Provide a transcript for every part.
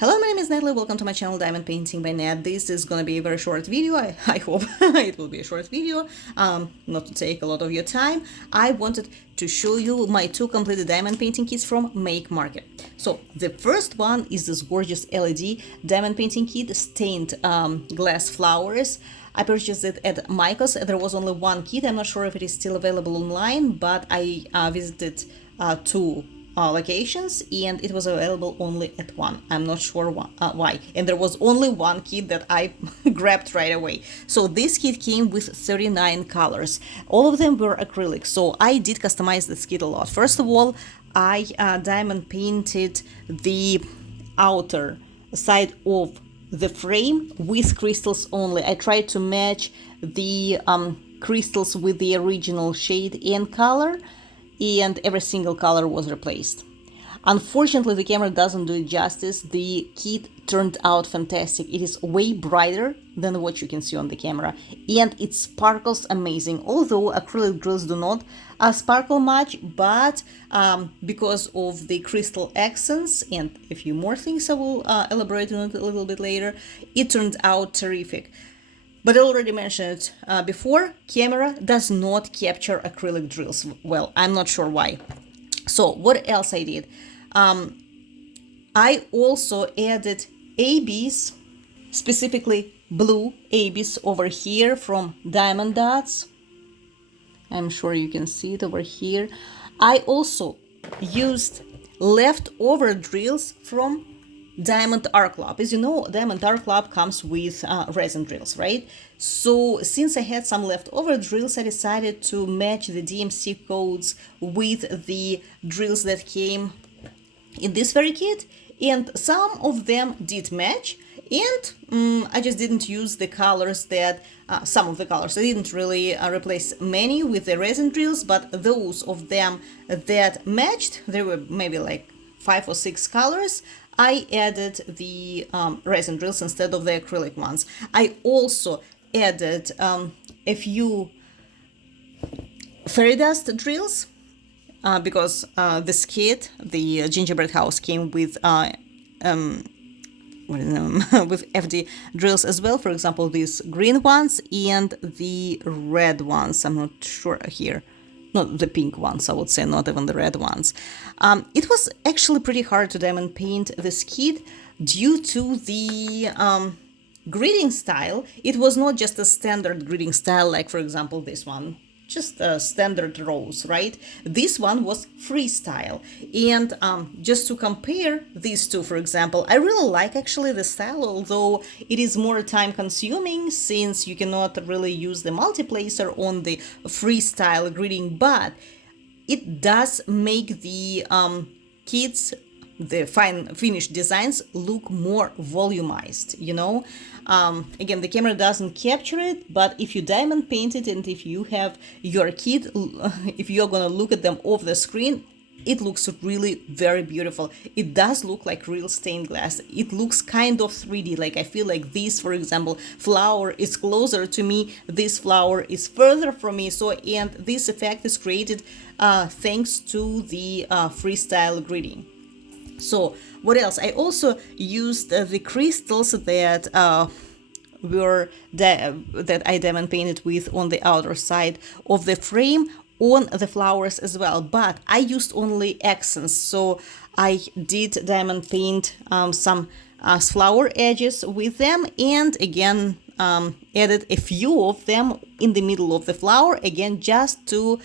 Hello, my name is Natalie. Welcome to my channel Diamond Painting by Nat. This is gonna be a very short video. I hope it will be a short video, not to take a lot of your time. I wanted to show you my two completed diamond painting kits from Make Market. So the first one is this gorgeous LED diamond painting kit, stained glass flowers. I purchased it at Michael's. There was only one kit. I'm not sure if it is still available online, but I visited two locations and it was available only at one. I'm not sure why. And there was only one kit that I grabbed right away. So this kit came with 39 colors. All of them were acrylic. So I did customize this kit a lot. First of all, I diamond painted the outer side of the frame with crystals only. I tried to match the crystals with the original shade and color, and every single color was replaced. Unfortunately, the camera doesn't do it justice. The kit turned out fantastic. It is way brighter than what you can see on the camera, and it sparkles amazing. Although acrylic drills do not sparkle much, but because of the crystal accents and a few more things I will elaborate on it a little bit later, it turned out terrific. But I already mentioned it before, camera does not capture acrylic drills. Well, I'm not sure why. So what else I did? I also added ABs, specifically blue ABs over here from Diamond Dots. I'm sure you can see it over here. I also used leftover drills from Diamond Art Club. As you know, Diamond Art Club comes with resin drills, right? So since I had some leftover drills, I decided to match the DMC codes with the drills that came in this very kit, and some of them did match, and I just didn't use the colors that some of the colors. I didn't really replace many with the resin drills, but those of them that matched, there were maybe like 5 or 6 colors, I added the resin drills instead of the acrylic ones. I also added a few fairy dust drills because this kit, the gingerbread house, came with with FD drills as well. For example, these green ones and the red ones. I'm not sure here. Not the pink ones, I would say, not even the red ones. It was actually pretty hard to diamond paint this kit due to the gridding style. It was not just a standard gridding style, like, for example, this one. Just standard rows, right? This one was freestyle. And just to compare these two, for example, I really like actually the style, although it is more time consuming since you cannot really use the multiplacer on the freestyle gridding, but it does make the kits, the finished designs, look more volumized, you know. Again, the camera doesn't capture it, but if you diamond paint it and if you have your kit, if you're gonna look at them off the screen, it looks really very beautiful. It does look like real stained glass. It looks kind of 3D. Like, I feel like this, for example, flower is closer to me, this flower is further from me. So, and this effect is created thanks to the freestyle gridding. So what else? I also used the crystals that that I diamond painted with on the outer side of the frame on the flowers as well, but I used only accents. So I did diamond paint some flower edges with them, and again added a few of them in the middle of the flower, again just to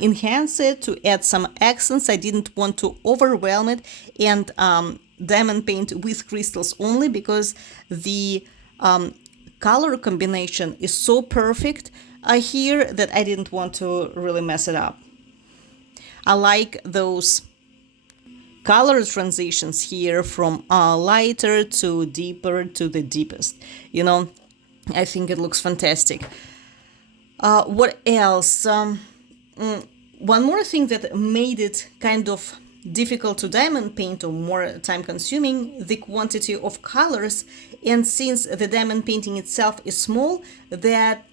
enhance it, to add some accents. I didn't want to overwhelm it and diamond paint with crystals only, because the color combination is so perfect here that I didn't want to really mess it up. I like those color transitions here from lighter to deeper to the deepest, you know. I think it looks fantastic. What else? One more thing that made it kind of difficult to diamond paint, or more time consuming, the quantity of colors. And since the diamond painting itself is small, that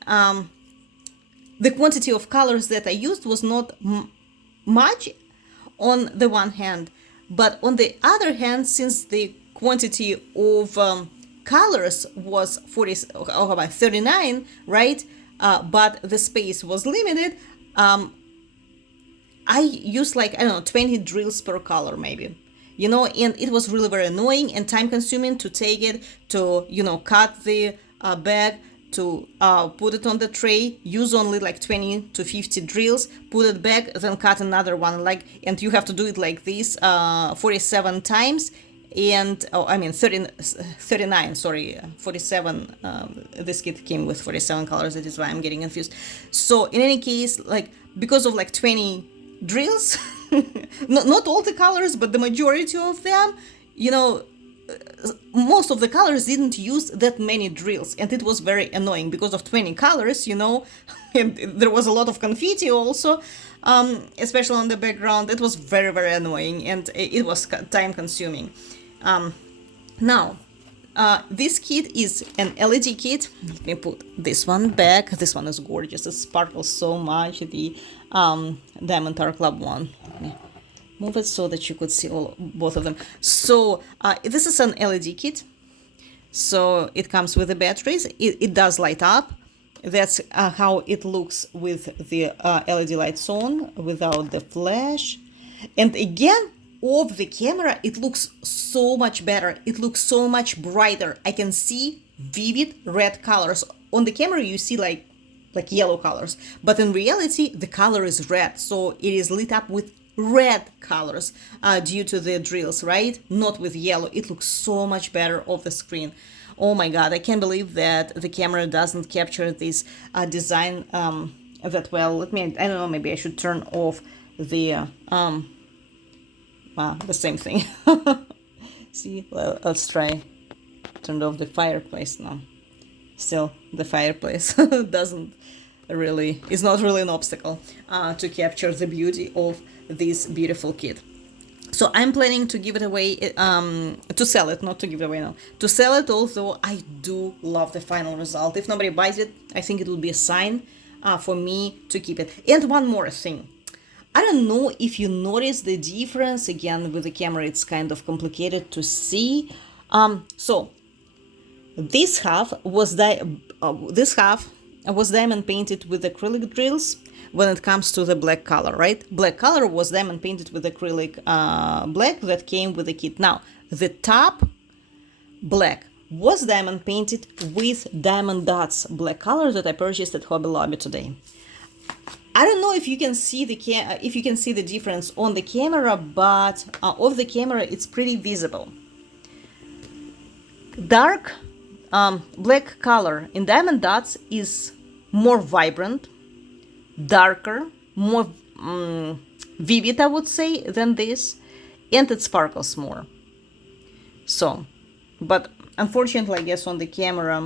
the quantity of colors that I used was not much on the one hand, but on the other hand, since the quantity of colors was 39, right? But the space was limited. I used like, I don't know, 20 drills per color maybe, and it was really very annoying and time consuming to take it, to, cut the bag, to put it on the tray, use only like 20 to 50 drills, put it back, then cut another one, and you have to do it like this 47 times. And 39, sorry, 47. This kit came with 47 colors. That is why I'm getting confused. So in any case, because of 20 drills, not all the colors, but the majority of them, most of the colors didn't use that many drills, and it was very annoying because of 20 colors, and there was a lot of confetti also, especially on the background. It was very, very annoying, and it was time consuming. Now, this kit is an LED kit. Let me put this one back. This one is gorgeous. It sparkles so much. The Diamond Art Club one. Let me move it so that you could see both of them. So this is an LED kit. So it comes with the batteries. It does light up. That's how it looks with the LED lights on, without the flash. And again, of the camera, it looks so much better. It looks so much brighter. I can see vivid red colors. On the camera, you see like yellow colors, but in reality, the color is red. So it is lit up with red colors due to the drills, right? Not with yellow. It looks so much better off the screen. Oh my God, I can't believe that the camera doesn't capture this design that well. I don't know, maybe I should turn off the same thing. See, well, let's try. Turned off the fireplace now. Still, the fireplace is not really an obstacle to capture the beauty of this beautiful kit. So I'm planning to give it away, to sell it, not to give it away now. To sell it, although I do love the final result. If nobody buys it, I think it will be a sign for me to keep it. And one more thing. I don't know if you notice the difference. Again, with the camera, it's kind of complicated to see. So this half was diamond painted with acrylic drills when it comes to the black color, right? Black color was diamond painted with acrylic black that came with the kit. Now, the top black was diamond painted with diamond dots black color that I purchased at Hobby Lobby today. I don't know if you can see the difference on the camera, but off the camera it's pretty visible. Dark black color in diamond dots is more vibrant, darker, more vivid, I would say, than this, and it sparkles more. So, but unfortunately, I guess on the camera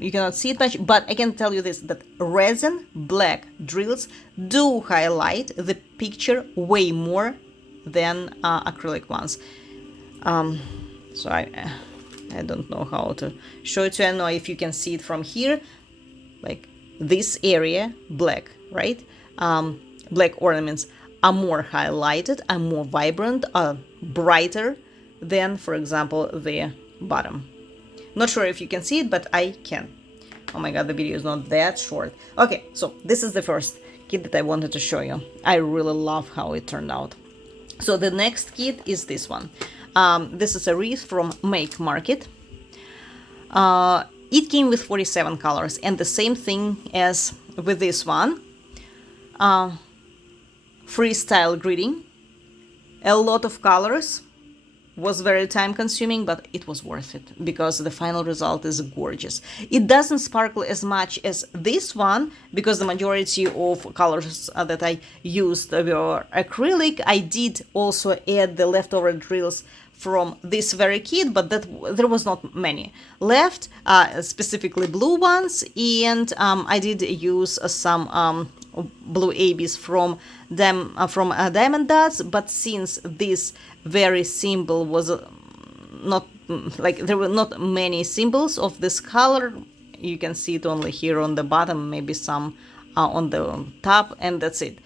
you cannot see it much, but I can tell you this, that resin black drills do highlight the picture way more than acrylic ones. So I don't know how to show it to you. I don't know if you can see it from here, like this area, black, right? Black ornaments are more highlighted, are more vibrant, are brighter than, for example, the bottom. Not sure if you can see it, but I can. Oh my God, the video is not that short. Okay, so this is the first kit that I wanted to show you. I really love how it turned out. So the next kit is this one. This is a wreath from Make Market. It came with 47 colors, and the same thing as with this one. Freestyle gridding. A lot of colors. Was very time consuming, but it was worth it because the final result is gorgeous. It doesn't sparkle as much as this one because the majority of colors that I used were acrylic. I did also add the leftover drills from this very kit, but there was not many left, specifically blue ones, and I did use some blue ABs from diamond dots, but since this very symbol was not like there were not many symbols of this color, you can see it only here on the bottom, maybe some on the top, and that's it.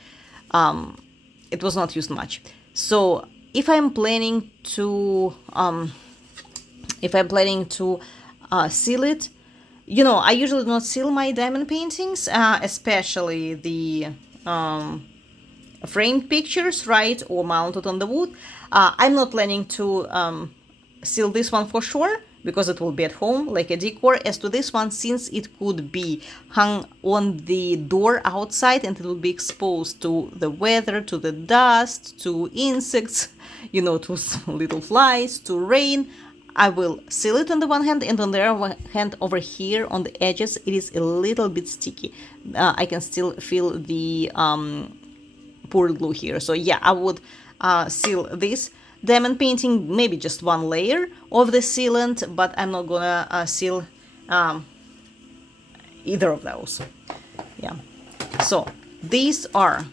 It was not used much. So if I'm planning to if I'm planning to seal it, you know, I usually do not seal my diamond paintings, especially the framed pictures, right, or mounted on the wood. I'm not planning to seal this one for sure, because it will be at home like a decor. As to this one, since it could be hung on the door outside and it will be exposed to the weather, to the dust, to insects, you know, to little flies, to rain, I will seal it on the one hand, and on the other hand, over here on the edges, it is a little bit sticky. I can still feel the poured glue here. So yeah, I would seal this diamond painting, maybe just one layer of the sealant, but I'm not gonna seal either of those. Yeah. So these are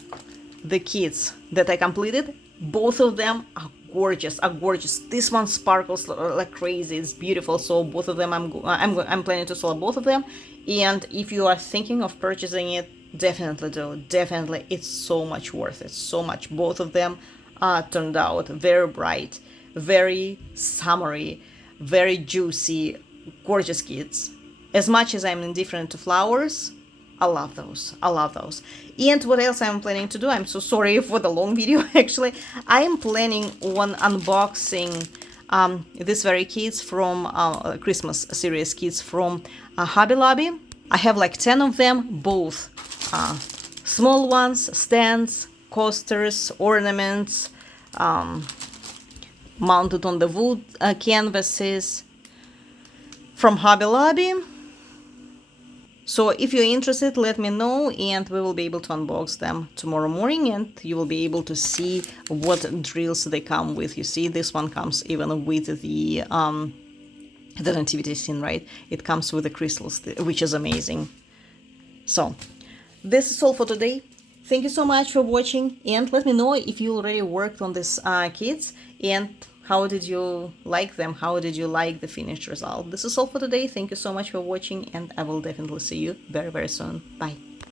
the kits that I completed. Both of them are gorgeous, are gorgeous. This one sparkles like crazy. It's beautiful. So both of them, I'm planning to sell both of them. And if you are thinking of purchasing it, definitely do. Definitely, it's so much worth it. So much. Both of them turned out very bright, very summery, very juicy, gorgeous kits. As much as I'm indifferent to flowers, I love those. I love those. And what else I'm planning to do? I'm so sorry for the long video, actually. I am planning on unboxing these very kits from Christmas series kits from Hobby Lobby. I have like 10 of them, both small ones, stands, coasters, ornaments, mounted on the wood canvases from Hobby Lobby. So if you're interested, let me know, and we will be able to unbox them tomorrow morning, and you will be able to see what drills they come with. You see, this one comes even with the nativity scene, right? It comes with the crystals, which is amazing. So this is all for today. Thank you so much for watching, and let me know if you already worked on these kits, and how did you like them? How did you like the finished result? This is all for today. Thank you so much for watching, and I will definitely see you very, very soon. Bye.